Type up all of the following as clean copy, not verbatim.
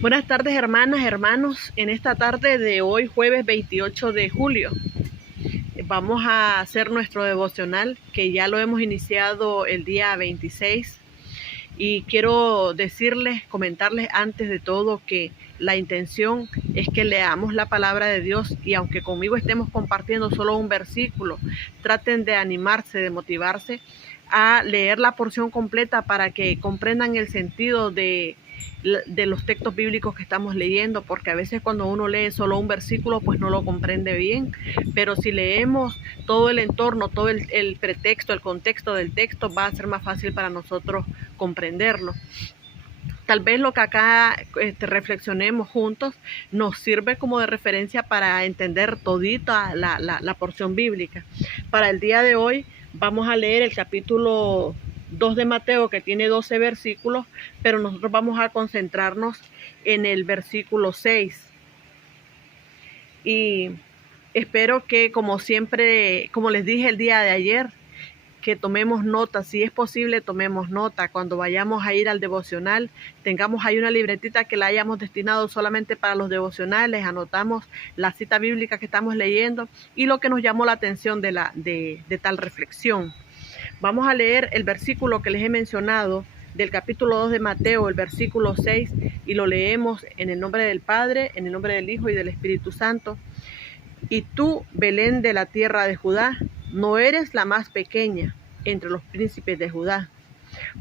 Buenas tardes, hermanas, hermanos. En esta tarde de hoy, jueves 28 de julio, vamos a hacer nuestro devocional, que ya lo hemos iniciado el día 26. Y quiero comentarles antes de todo que la intención es que leamos la palabra de Dios, y aunque conmigo estemos compartiendo solo un versículo, traten de animarse, de motivarse a leer la porción completa para que comprendan el sentido de los textos bíblicos que estamos leyendo, porque a veces cuando uno lee solo un versículo pues no lo comprende bien, pero si leemos todo el entorno, todo el pretexto, el contexto del texto, va a ser más fácil para nosotros comprenderlo. Tal vez lo que acá reflexionemos juntos nos sirve como de referencia para entender todita la porción bíblica. Para el día de hoy vamos a leer el capítulo 2 de Mateo, que tiene 12 versículos, pero nosotros vamos a concentrarnos en el versículo 6. Y espero que, como siempre, como les dije el día de ayer, que tomemos nota, si es posible tomemos nota. Cuando vayamos a ir al devocional, tengamos ahí una libretita que la hayamos destinado solamente para los devocionales, anotamos la cita bíblica que estamos leyendo y lo que nos llamó la atención de tal reflexión. Vamos a leer el versículo que les he mencionado del capítulo 2 de Mateo, el versículo 6, y lo leemos en el nombre del Padre, en el nombre del Hijo y del Espíritu Santo. Y tú, Belén de la tierra de Judá, no eres la más pequeña entre los príncipes de Judá,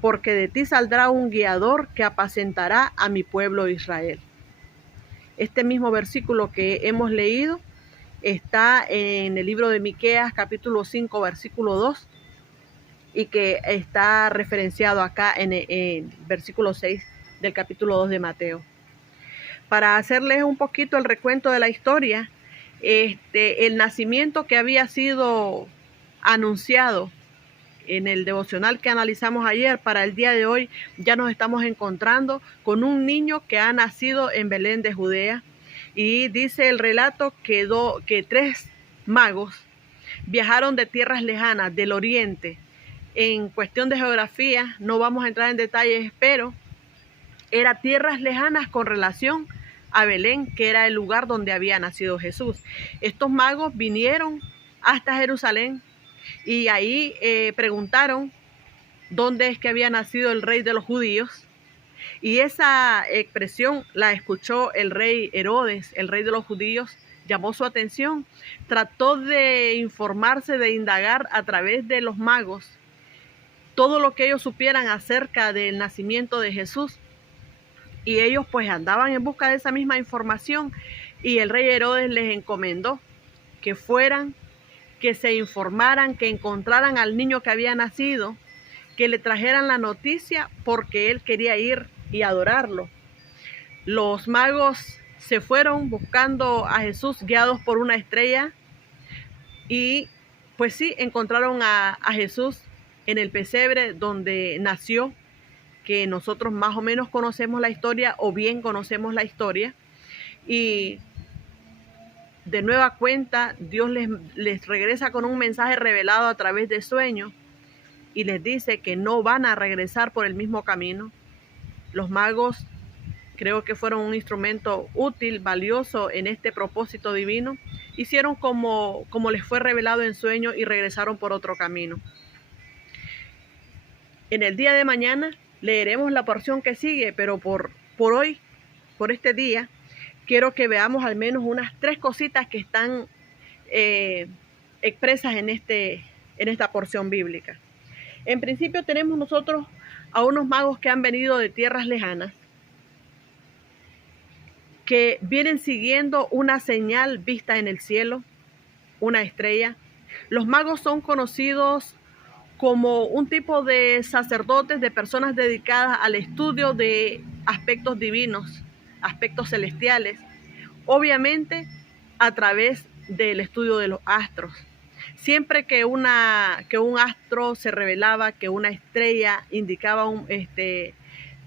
porque de ti saldrá un guiador que apacentará a mi pueblo Israel. Este mismo versículo que hemos leído está en el libro de Miqueas, capítulo 5, versículo 2, y que está referenciado acá en el versículo 6 del capítulo 2 de Mateo. Para hacerles un poquito el recuento de la historia, el nacimiento que había sido anunciado en el devocional que analizamos ayer, para el día de hoy ya nos estamos encontrando con un niño que ha nacido en Belén de Judea. Y dice el relato que 3 magos viajaron de tierras lejanas del oriente. En cuestión de geografía no vamos a entrar en detalles, pero era tierras lejanas con relación a Belén, que era el lugar donde había nacido Jesús. Estos magos vinieron hasta Jerusalén y ahí preguntaron dónde es que había nacido el rey de los judíos. Y esa expresión la escuchó el rey Herodes, el rey de los judíos, llamó su atención, trató de informarse, de indagar a través de los magos todo lo que ellos supieran acerca del nacimiento de Jesús. Y ellos pues andaban en busca de esa misma información, y el rey Herodes les encomendó que fueran, que se informaran, que encontraran al niño que había nacido, que le trajeran la noticia, porque él quería ir y adorarlo. Los magos se fueron buscando a Jesús, guiados por una estrella, y pues sí, encontraron a Jesús en el pesebre donde nació, que nosotros más o menos conocemos la historia, o bien conocemos la historia. Y de nueva cuenta Dios les regresa con un mensaje revelado a través de sueños, y les dice que no van a regresar por el mismo camino. Los magos creo que fueron un instrumento útil, valioso en este propósito divino. Hicieron como les fue revelado en sueños y regresaron por otro camino. En el día de mañana leeremos la porción que sigue, pero por hoy, por este día, quiero que veamos al menos unas 3 cositas que están expresas en esta porción bíblica. En principio tenemos nosotros a unos magos que han venido de tierras lejanas, que vienen siguiendo una señal vista en el cielo, una estrella. Los magos son conocidos como un tipo de sacerdotes, de personas dedicadas al estudio de aspectos divinos, aspectos celestiales, obviamente a través del estudio de los astros. Siempre que un astro se revelaba, que una estrella indicaba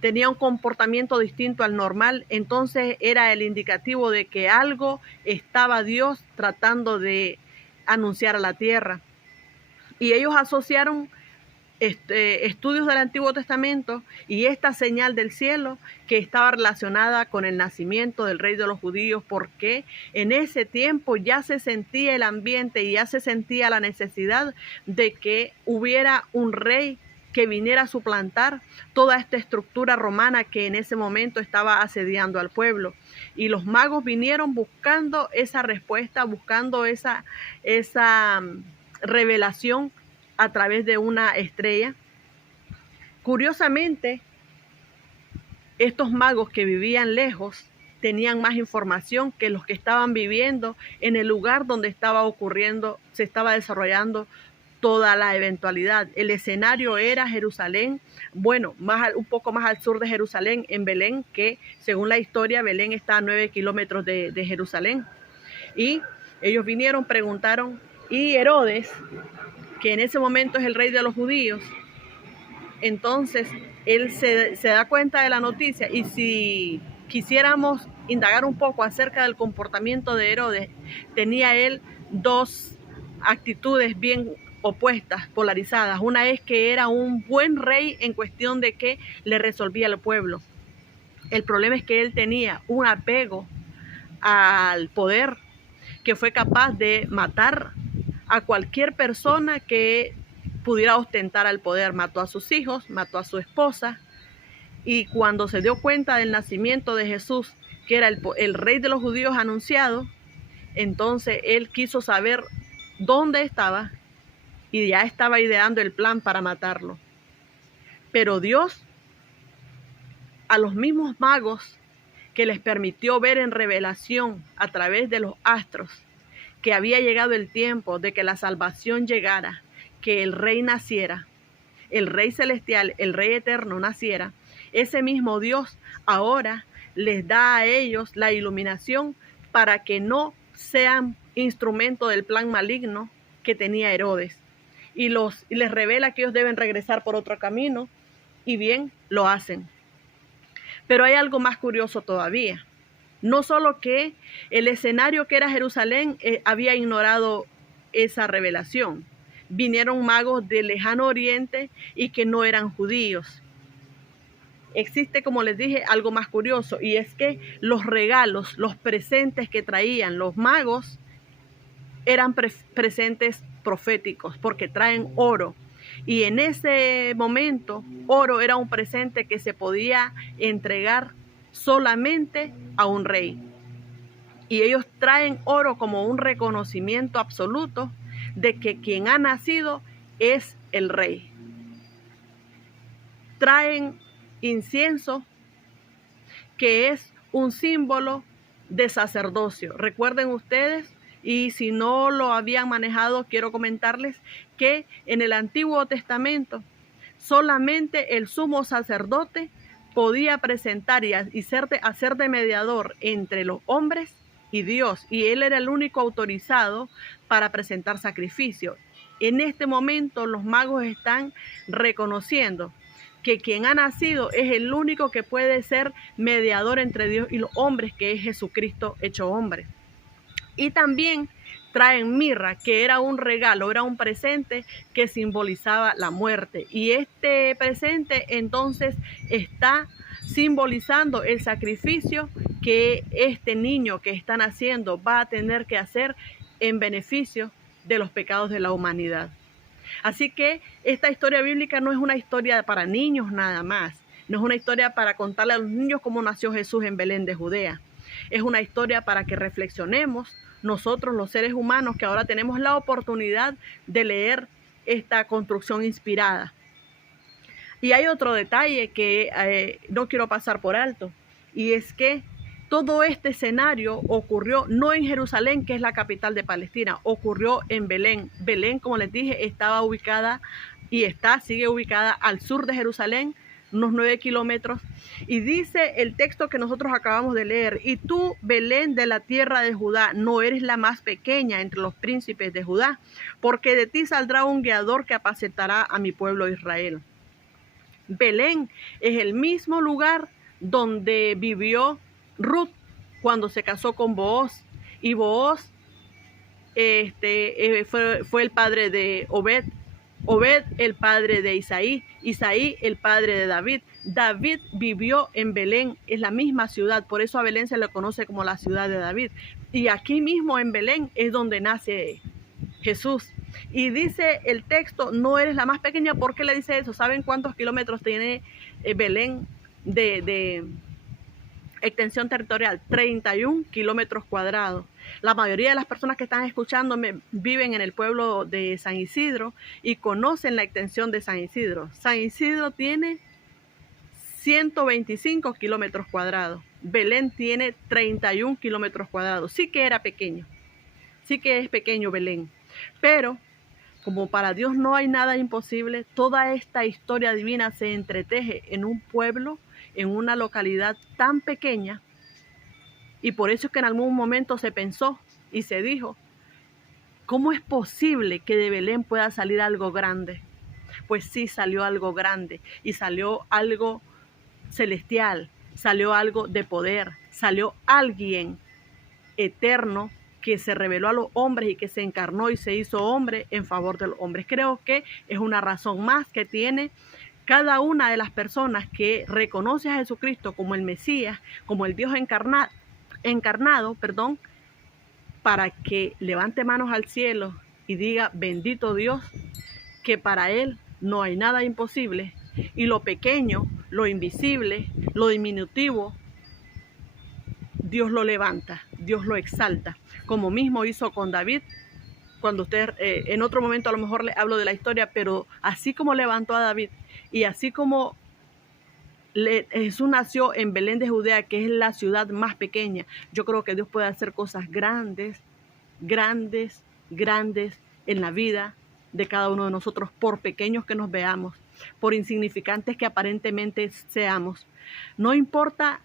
tenía un comportamiento distinto al normal, entonces era el indicativo de que algo estaba Dios tratando de anunciar a la tierra. Y ellos asociaron estudios del Antiguo Testamento y esta señal del cielo que estaba relacionada con el nacimiento del rey de los judíos, porque en ese tiempo ya se sentía el ambiente y ya se sentía la necesidad de que hubiera un rey que viniera a suplantar toda esta estructura romana que en ese momento estaba asediando al pueblo. Y los magos vinieron buscando esa respuesta, buscando esa revelación a través de una estrella. Curiosamente, estos magos que vivían lejos tenían más información que los que estaban viviendo en el lugar donde estaba ocurriendo, se estaba desarrollando toda la eventualidad. El escenario era Jerusalén, bueno, un poco más al sur de Jerusalén, en Belén, que según la historia, Belén está a 9 kilómetros de Jerusalén. Y ellos vinieron, preguntaron, y Herodes, que en ese momento es el rey de los judíos, entonces él se da cuenta de la noticia. Y si quisiéramos indagar un poco acerca del comportamiento de Herodes, tenía él dos actitudes bien opuestas, polarizadas. Una es que era un buen rey en cuestión de que le resolvía al pueblo. El problema es que él tenía un apego al poder, que fue capaz de matar a cualquier persona que pudiera ostentar al poder. Mató a sus hijos, mató a su esposa, y cuando se dio cuenta del nacimiento de Jesús, que era el rey de los judíos anunciado, entonces él quiso saber dónde estaba y ya estaba ideando el plan para matarlo. Pero Dios, a los mismos magos que les permitió ver en revelación a través de los astros que había llegado el tiempo de que la salvación llegara, que el rey naciera, el rey celestial, el rey eterno naciera, ese mismo Dios ahora les da a ellos la iluminación para que no sean instrumento del plan maligno que tenía Herodes. Y les revela que ellos deben regresar por otro camino, y bien, lo hacen. Pero hay algo más curioso todavía. No solo que el escenario que era Jerusalén había ignorado esa revelación. Vinieron magos del lejano oriente y que no eran judíos. Existe, como les dije, algo más curioso, y es que los regalos, los presentes que traían los magos eran presentes proféticos, porque traen oro. Y en ese momento, oro era un presente que se podía entregar solamente a un rey. Y ellos traen oro como un reconocimiento absoluto de que quien ha nacido es el rey. Traen incienso, que es un símbolo de sacerdocio. Recuerden ustedes, y si no lo habían manejado, quiero comentarles que en el Antiguo Testamento solamente el sumo sacerdote podía presentar y hacer de mediador entre los hombres y Dios, y él era el único autorizado para presentar sacrificio. En este momento los magos están reconociendo que quien ha nacido es el único que puede ser mediador entre Dios y los hombres, que es Jesucristo hecho hombre. Y también traen mirra, que era un regalo, era un presente que simbolizaba la muerte. Y este presente entonces está simbolizando el sacrificio que este niño que está naciendo va a tener que hacer en beneficio de los pecados de la humanidad. Así que esta historia bíblica no es una historia para niños nada más. No es una historia para contarle a los niños cómo nació Jesús en Belén de Judea. Es una historia para que reflexionemos nosotros, los seres humanos, que ahora tenemos la oportunidad de leer esta construcción inspirada. Y hay otro detalle que no quiero pasar por alto, y es que todo este escenario ocurrió no en Jerusalén, que es la capital de Palestina, ocurrió en Belén. Belén, como les dije, estaba ubicada y sigue ubicada al sur de Jerusalén, unos 9 kilómetros. Y dice el texto que nosotros acabamos de leer: y tú, Belén de la tierra de Judá, no eres la más pequeña entre los príncipes de Judá, porque de ti saldrá un guiador que apacentará a mi pueblo Israel. Belén es el mismo lugar donde vivió Ruth cuando se casó con Booz, y Booz fue el padre de Obed, Obed el padre de Isaí, Isaí el padre de David. David vivió en Belén, es la misma ciudad, por eso a Belén se le conoce como la ciudad de David. Y aquí mismo en Belén es donde nace Jesús. Y dice el texto, no eres la más pequeña. ¿Por qué le dice eso? ¿Saben cuántos kilómetros tiene Belén de extensión territorial? 31 kilómetros cuadrados. La mayoría de las personas que están escuchándome viven en el pueblo de San Isidro y conocen la extensión de San Isidro. San Isidro tiene 125 kilómetros cuadrados. Belén tiene 31 kilómetros cuadrados. Sí que era pequeño. Sí que es pequeño Belén. Pero como para Dios no hay nada imposible, toda esta historia divina se entreteje en un pueblo, en una localidad tan pequeña. Y por eso es que en algún momento se pensó y se dijo, ¿cómo es posible que de Belén pueda salir algo grande? Pues sí, salió algo grande y salió algo celestial, salió algo de poder, salió alguien eterno que se reveló a los hombres y que se encarnó y se hizo hombre en favor de los hombres. Creo que es una razón más que tiene cada una de las personas que reconoce a Jesucristo como el Mesías, como el Dios encarnado, para que levante manos al cielo y diga, bendito Dios, que para Él no hay nada imposible. Y lo pequeño, lo invisible, lo diminutivo, Dios lo levanta, Dios lo exalta, como mismo hizo con David. Cuando usted, en otro momento a lo mejor le hablo de la historia, pero así como levantó a David y así como Jesús nació en Belén de Judea, que es la ciudad más pequeña, yo creo que Dios puede hacer cosas grandes, grandes, grandes en la vida de cada uno de nosotros, por pequeños que nos veamos, por insignificantes que aparentemente seamos. No importa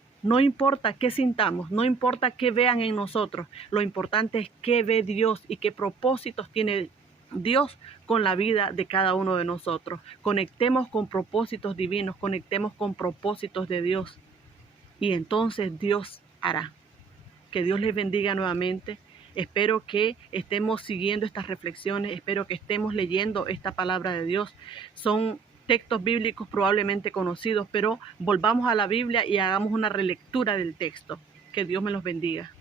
qué sintamos, no importa qué vean en nosotros, lo importante es qué ve Dios y qué propósitos tiene Dios con la vida de cada uno de nosotros. Conectemos con propósitos divinos, conectemos con propósitos de Dios y entonces Dios hará. Que Dios les bendiga nuevamente. Espero que estemos siguiendo estas reflexiones, espero que estemos leyendo esta palabra de Dios. Son textos bíblicos probablemente conocidos, pero volvamos a la Biblia y hagamos una relectura del texto. Que Dios me los bendiga.